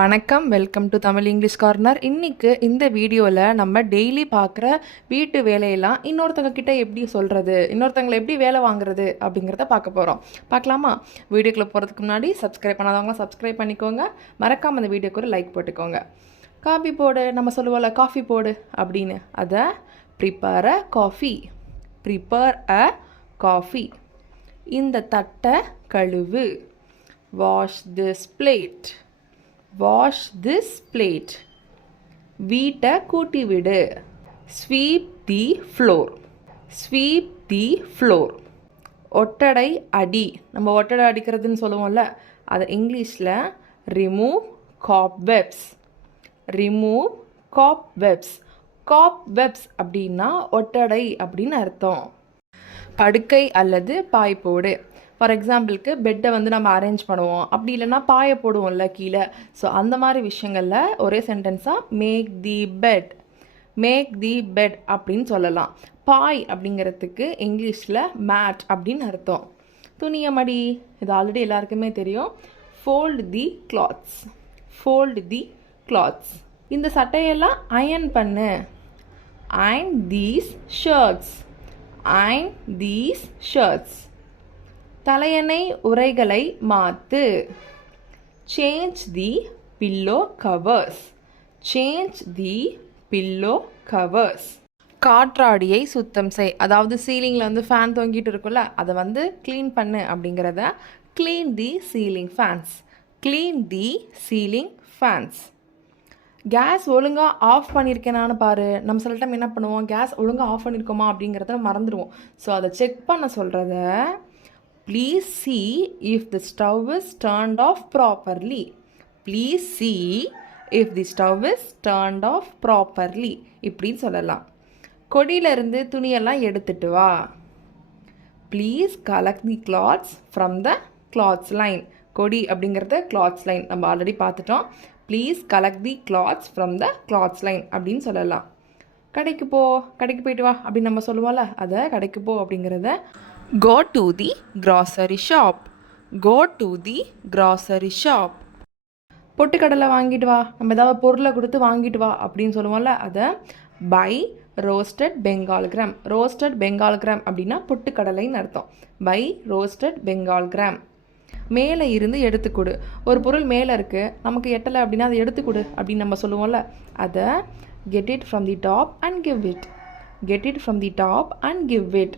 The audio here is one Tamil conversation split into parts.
வணக்கம், welcome to Tamil English corner. இன்றைக்கி இந்த வீடியோவில் நம்ம டெய்லி பார்க்குற வீட்டு வேலையெல்லாம் இன்னொருத்தவங்க கிட்ட எப்படி சொல்கிறது, இன்னொருத்தவங்களை எப்படி வேலை வாங்குறது அப்படிங்கிறத பார்க்க போகிறோம். பார்க்கலாமா? வீடியோக்குள்ளே போகிறதுக்கு முன்னாடி சப்ஸ்கிரைப் பண்ணாதவங்க சப்ஸ்கிரைப் பண்ணிக்கோங்க. மறக்காமல் அந்த வீடியோக்கு ஒரு லைக் போட்டுக்கோங்க. காஃபி போடு, நம்ம சொல்லுவோம்ல காஃபி போடு அப்படின்னு, அதை prepare a coffee, prepare a coffee. இந்த தட்டை கழுவு, wash this plate, wash this plate. வீட்டை கூட்டி விடு, sweep the floor, sweep the floor. ஒட்டடை அடி, நம்ம ஒட்டடை அடிக்கிறதுன்னு சொல்லுவோம்ல, அதை இங்கிலீஷில் ரிமூவ் காப்வெப்ஸ், ரிமூவ் காப்வெப்ஸ். காப்வெப்ஸ் அப்படின்னா ஒட்டடை அப்படின்னு அர்த்தம். படுக்கை அல்லது பாய் போடு. ஃபார் எக்ஸாம்பிளுக்கு பெட்டை வந்து நம்ம அரேஞ்ச் பண்ணுவோம், அப்படி இல்லைன்னா பாயை போடுவோம்ல கீழே. ஸோ அந்த மாதிரி விஷயங்களில் ஒரே சென்டென்ஸாக make the bed, make the bed அப்படின்னு சொல்லலாம். பாய் அப்படிங்கிறதுக்கு இங்கிலீஷில் மேட் அப்படின்னு அர்த்தம். துணியை மடி, இது ஆல்ரெடி எல்லாருக்குமே தெரியும். Fold the clothes, fold the clothes. இந்த சட்டையெல்லாம் அயன் பண்ணு, iron these shirts, iron these shirts. தலையணை உரைகளை மாற்று, change the pillow covers, change the pillow covers. காற்றாடியை சுத்தம் செய், அதாவது சீலிங்கில் வந்து ஃபேன் தொங்கிட்டு இருக்குல்ல, அதை வந்து க்ளீன் பண்ணு அப்படிங்கிறத க்ளீன் தி சீலிங் ஃபேன்ஸ், க்ளீன் தி சீலிங் ஃபேன்ஸ். கேஸ் ஒழுங்காக ஆஃப் பண்ணியிருக்கேனான்னு பாரு. நம்ம சில டைம் என்ன பண்ணுவோம், கேஸ் ஒழுங்காக ஆஃப் பண்ணியிருக்கோமா அப்படிங்கிறத மறந்துடுவோம். ஸோ அதை செக் பண்ண சொல்கிறத please see if the stove is turned off properly, please see if the stove is turned off properly இப்படின்னு சொல்லலாம். கொடியிலேருந்து துணியெல்லாம் எடுத்துட்டு வா, please collect the cloths from the cloths line. கொடி அப்படிங்கிறத cloths line நம்ம ஆல்ரெடி பார்த்துட்டோம். please collect the cloths from the cloths line அப்படின்னு சொல்லலாம். கடைக்கு போ, கடைக்கு போயிட்டு வா அப்படின்னு நம்ம சொல்லுவோம்ல, அதை கடைக்கு போ அப்படிங்கிறத go to the grocery shop, go to the grocery shop. பொட்டுக்கடலை வாங்கிட்டு வா, நம்ம ஏதாவது பொருளை கொடுத்து வாங்கிட்டு வா அப்படின்னு சொல்லுவோம்ல, அதை buy roasted bengal gram, roasted bengal gram அப்படின்னா பொட்டுக்கடலைன்னு அர்த்தம். buy roasted bengal gram. மேலே இருந்து எடுத்துக்கொடு, ஒரு பொருள் மேலே இருக்குது, நமக்கு எட்டலை அப்படின்னா அதை எடுத்துக்கொடு அப்படின்னு நம்ம சொல்லுவோம்ல, அதை get it from the top and give it, get it from the top and give it.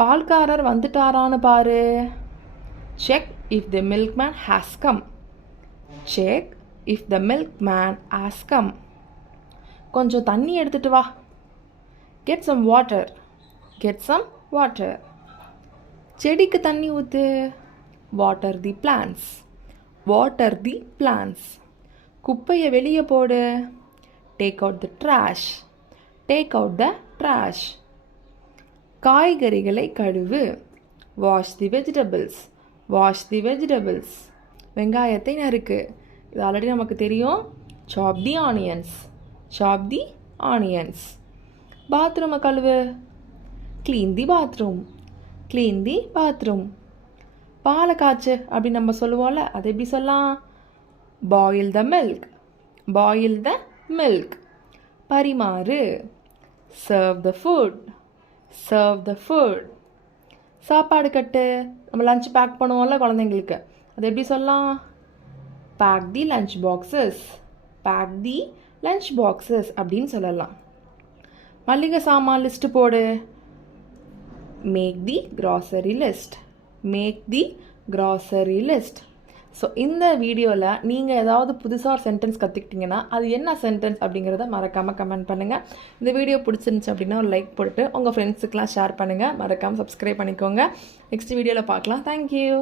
பால்காரர் வந்துட்டாரான்னு பாரு, check if the milkman has come, check if the milkman has come. கொஞ்சம் தண்ணி எடுத்துகிட்டு வா, get some water, get some water. செடிக்கு தண்ணி ஊற்று, water the plants, water the plants. குப்பையை வெளியே போடு, take out the trash, take out the trash. காய்கறிகளை கழுவு, wash the vegetables, wash the vegetables. வெங்காயத்தை நறுக்கு, இது ஆல்ரெடி நமக்கு தெரியும். சாப் தி ஆனியன்ஸ், சாப் தி ஆனியன்ஸ். பாத்ரூமை கழுவு, clean the bathroom, clean the bathroom. பாலை காய்ச்சு அப்படின்னு நம்ம சொல்லுவோம்ல, அது எப்படி சொல்லலாம், boil the milk, boil the milk. பரிமாறு, serve the food, serve the food. சாப்பாடு கட்டு, நம்ம லஞ்ச் பேக் பண்ணுவோம்ல குழந்தைங்களுக்கு, அது எப்படி சொல்லலாம், pack the lunch boxes, pack the lunch boxes அப்படின்னு சொல்லலாம். மளிகை சாமான் லிஸ்ட்டு போடு, make the grocery list, make the grocery list. So இந்த வீடியோவில் நீங்கள் ஏதாவது புதுசாக ஒரு சென்டென்ஸ் கற்றுக்கிட்டிங்கன்னா அது என்ன சென்டென்ஸ் அப்படிங்கிறத மறக்காமல் கமெண்ட் பண்ணுங்கள். இந்த வீடியோ பிடிச்சிருந்துச்சு அப்படின்னா ஒரு லைக் போட்டு உங்கள் ஃப்ரெண்ட்ஸுக்கெலாம் ஷேர் பண்ணுங்கள். மறக்காமல் சப்ஸ்கிரைப் பண்ணிக்கோங்க. நெக்ஸ்ட் வீடியோவில் பார்க்கலாம். தேங்க்யூ.